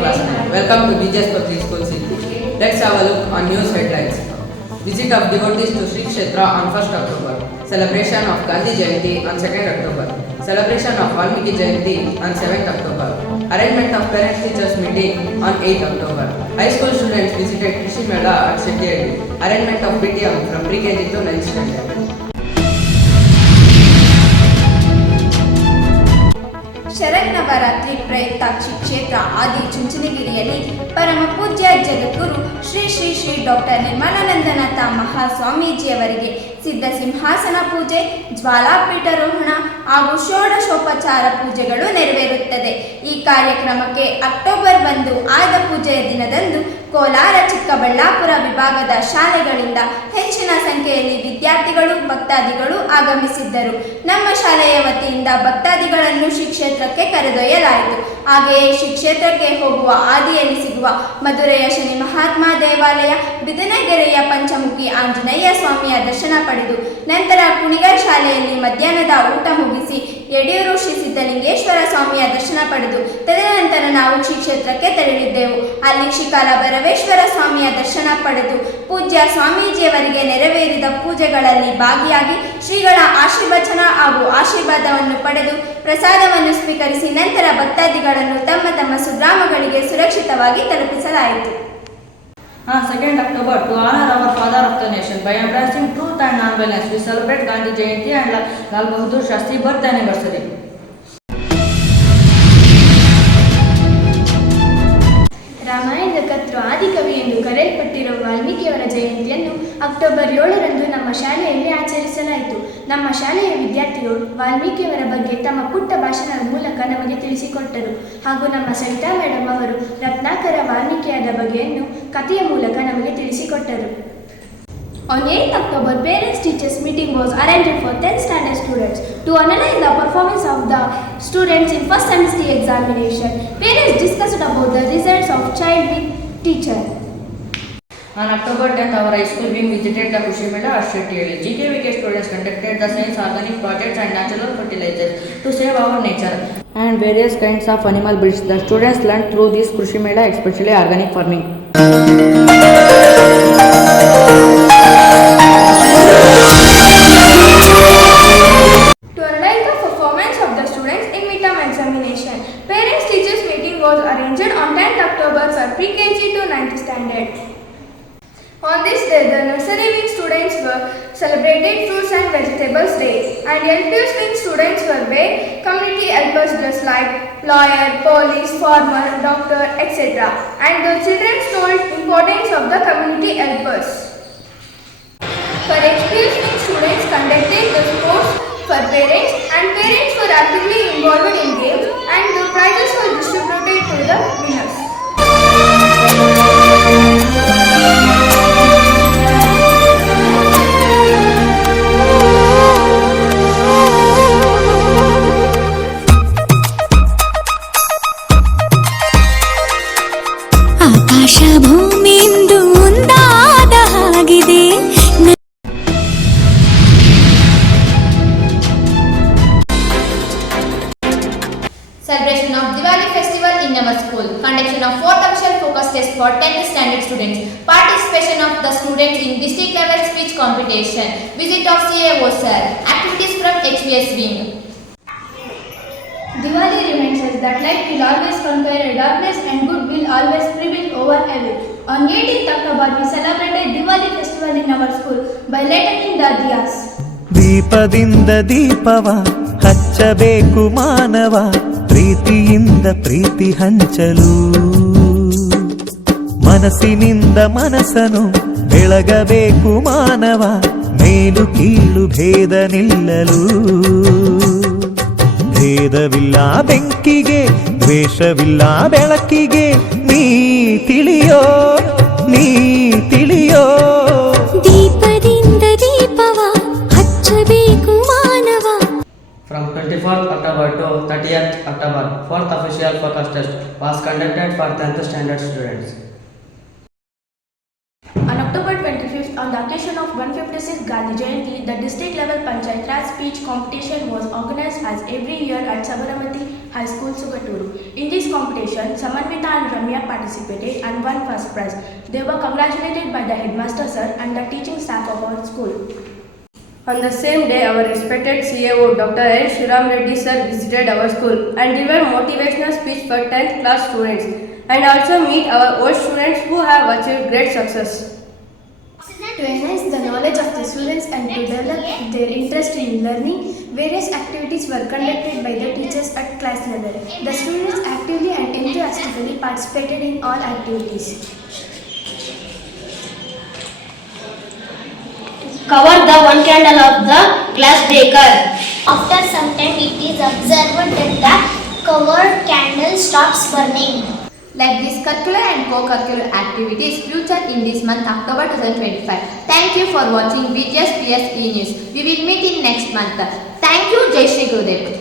class 9. Welcome to BJS Public School City. Let's have a look on news headlines. Visit of devotees to Sri Kshetra on 1st October. Celebration of Gandhi Jayanti on 2nd October. Celebration of Valmiki Jayanti on 7th October. Arrangement of parents teachers meeting on 8th October. High school students visited Krishi Mela at Shettihalli. Arrangement of PTM from pre-KG to 9th standard. Sharannavaratri ಪ್ರಯುಕ್ತ ಶ್ರೀ ಕ್ಷೇತ್ರ ಆದಿ ಚುಂಚನಗಿರಿಯಲ್ಲಿ ಪರಮ ಪೂಜ್ಯ ಜಗದ್ಗುರು Shri Shri Shri doctor Nirmalanandanatha ಮಹಾಸ್ವಾಮೀಜಿಯವರಿಗೆ ಸಿದ್ಧ ಸಿಂಹಾಸನ ಪೂಜೆ, ಜ್ವಾಲಾಪೀಠಾರೋಹಣ ಹಾಗೂ ಷೋಡಶೋಪಚಾರ ಪೂಜೆಗಳು ನೆರವೇರುತ್ತದೆ. ಈ ಕಾರ್ಯಕ್ರಮಕ್ಕೆ ಅಕ್ಟೋಬರ್ 1 ಆಯುಧ ಪೂಜೆಯ ದಿನದಂದು ಕೋಲಾರ, ಚಿಕ್ಕಬಳ್ಳಾಪುರ ವಿಭಾಗದ ಶಾಲೆಗಳಿಂದ ಹೆಚ್ಚಿನ ಸಂಖ್ಯೆಯಲ್ಲಿ ವಿದ್ಯಾರ್ಥಿಗಳು, ಭಕ್ತಾದಿಗಳು ಆಗಮಿಸಿದ್ದರು. ನಮ್ಮ ಶಾಲೆಯ ವತಿಯಿಂದ ಭಕ್ತಾದಿಗಳನ್ನು ಶ್ರೀ ಕ್ಷೇತ್ರಕ್ಕೆ ಕರೆದೊಯ್ಯಲಾಯಿತು. ಹಾಗೆಯೇ ಶ್ರೀ ಕ್ಷೇತ್ರಕ್ಕೆ ಹೋಗುವ ಹಾದಿಯಲ್ಲಿ ಸಿಗುವ ಮಧುರೆಯ ಶನಿ ಮಹಾತ್ಮ ದೇವಾಲಯ, ಬಿದನಗೆರೆಯ ಪಂಚಮುಖಿ ಆಂಜನೇಯ ಸ್ವಾಮಿಯ ದರ್ಶನ ಪಡೆದು ನಂತರ ಕುಣಿಗಲ್ ಶಾಲೆಯಲ್ಲಿ ಮಧ್ಯಾಹ್ನದ ಊಟ ಮುಗಿಸಿ ಯಡಿಯೂರು ಶ್ರೀ ಸಿದ್ಧಲಿಂಗೇಶ್ವರ ಸ್ವಾಮಿಯ ದರ್ಶನ ಪಡೆದು ತದನಂತರ ನಾವು ಶ್ರೀ ಕ್ಷೇತ್ರಕ್ಕೆ ತೆರಳಿದ್ದೆವು. ಅಲ್ಲಿ ಶ್ರೀಕಾಲ ಭೈರವೇಶ್ವರ ಸ್ವಾಮಿಯ ದರ್ಶನ ಪಡೆದು ಪೂಜ್ಯ ಸ್ವಾಮೀಜಿಯವರಿಗೆ ನೆರವೇರಿದ ಪೂಜೆಗಳಲ್ಲಿ ಭಾಗಿಯಾಗಿ ಶ್ರೀಗಳ ಆಶೀರ್ವಚನ ಹಾಗೂ ಆಶೀರ್ವಾದವನ್ನು ಪಡೆದು ಪ್ರಸಾದವನ್ನು ಸ್ವೀಕರಿಸಿ ನಂತರ ಭಕ್ತಾದಿಗಳನ್ನು ತಮ್ಮ ತಮ್ಮ ಸ್ವಗ್ರಾಮಗಳಿಗೆ ಸುರಕ್ಷಿತವಾಗಿ ತಲುಪಿಸಲಾಯಿತು. On 2nd October, to honor our father of the nation by embracing truth and non-violence, we celebrate Gandhi Jayanti and Lal Bahadur Shastri birth anniversary. ರಾಮಾಯಣದ ಕರ್ತೃ ಆದಿಕವಿ ಎಂದು ಕರೆಯಲ್ಪಟ್ಟಿರುವ ವಾಲ್ಮೀಕಿಯವರ ಜಯಂತಿಯನ್ನು ಅಕ್ಟೋಬರ್ 7ರಂದು ನಮ್ಮ ಶಾಲೆಯಲ್ಲಿ ಆಚರಿಸಲಾಯಿತು. ನಮ್ಮ ಶಾಲೆಯ ವಿದ್ಯಾರ್ಥಿಗಳು ವಾಲ್ಮೀಕಿಯವರ ಬಗ್ಗೆ ತಮ್ಮ ಪುಟ್ಟ ಭಾಷಣದ ಮೂಲಕ ನಮಗೆ ತಿಳಿಸಿಕೊಟ್ಟರು ಹಾಗೂ ನಮ್ಮ ಸವಿತಾ ಮೇಡಮ್ ಅವರು ರತ್ನಾಕರ ವಾಲ್ಮೀಕಿಯಾದ ಬಗೆಯನ್ನು ಕಥೆಯ ಮೂಲಕ ನಮಗೆ ತಿಳಿಸಿಕೊಟ್ಟರು. On 8th October, parents-teachers meeting was arranged for 10th standard students to analyze the performance of the students in first semester examination. Parents discussed about the results of child with teacher. On October 10th, our high school wing visited the Krishi Mela at Shettihalli. GKVK students conducted the science organic projects and natural fertilizers to save our nature and various kinds of animal breeds. The students learned through this Krishi Mela, especially organic farming. To analyze the performance of the students in midterm examination, parents-teachers meeting was arranged on 10th October for pre-KG to 9th standard. On this day, the nursery wing students were celebrated Fruits and Vegetables Day, and LPS wing students were made community helpers dressed like lawyer, police, farmer, doctor, etc. And the children told importance of the community helpers. For HPS wing students conducted the sports for parents, and parents were actively involved in games, and the prizes were distributed to the winners. ಆಕಾಶ ಭೂಮಿಯಿಂದ ಒಂದಾದ ಹಾಗಿದೆ. Celebration of Diwali festival in our school. Conduction of 4th official focus test for 10th standard students. Participation of the students in district level speech competition. Visit of CAO sir. Activities from HVS wing. Diwali reminds us that light will always conquer darkness and good will always prevail over evil. On 18th October, we celebrated Diwali festival in our school by lighting the diyas. ದೀಪದಿಂದ ದೀಪವ ಹಚ್ಚಬೇಕು ಮಾನವ, ಪ್ರೀತಿಯಿಂದ ಪ್ರೀತಿ ಹಂಚಲು, ಮನಸ್ಸಿನಿಂದ ಮನಸ್ಸನು ಬೆಳಗಬೇಕು ಮಾನವ, ಮೇಲು ಕೀಳು ಭೇದ ನಿಲ್ಲಲು. ಭೇದವಿಲ್ಲ ಬೆಂಕಿಗೆ, ದ್ವೇಷವಿಲ್ಲ ಬೆಳಕಿಗೆ, ನೀ ತಿಳಿಯೋ ನೀ ತಿಳಿಯೋ. ದೀಪದಿಂದ ದೀಪವ ಹಚ್ಚಬೇಕು ಮಾನವ. From 24th October to 30th October, 4th official focus test was conducted for 10th standard students. On October 25th, on on the occasion of 156th Gandhi Jayanti, the district level Panchayat Raj speech competition was organized as every year at Sabaramati High School, Sugaturu. In this competition, Samanvita and Ramya participated and won first prize. They were congratulated by the headmaster sir and the teaching staff of our school. On the same day, our respected CAO Dr. N. Shiram Reddy sir visited our school and delivered motivational speech for 10th class students and also meet our old students who have achieved great success. To enhance the knowledge of the students and to develop their interest in learning, various activities were conducted by the teachers at class level. The students actively and enthusiastically participated in all activities. Cover the one candle of the glass breaker. After some time, it is observed that the covered candle stops burning. Like these curricular and co-curricular activities future in this month October 2025. Thank you for watching VGS PSE News. We will meet in next month. Thank you. Jai Shri Gurudev.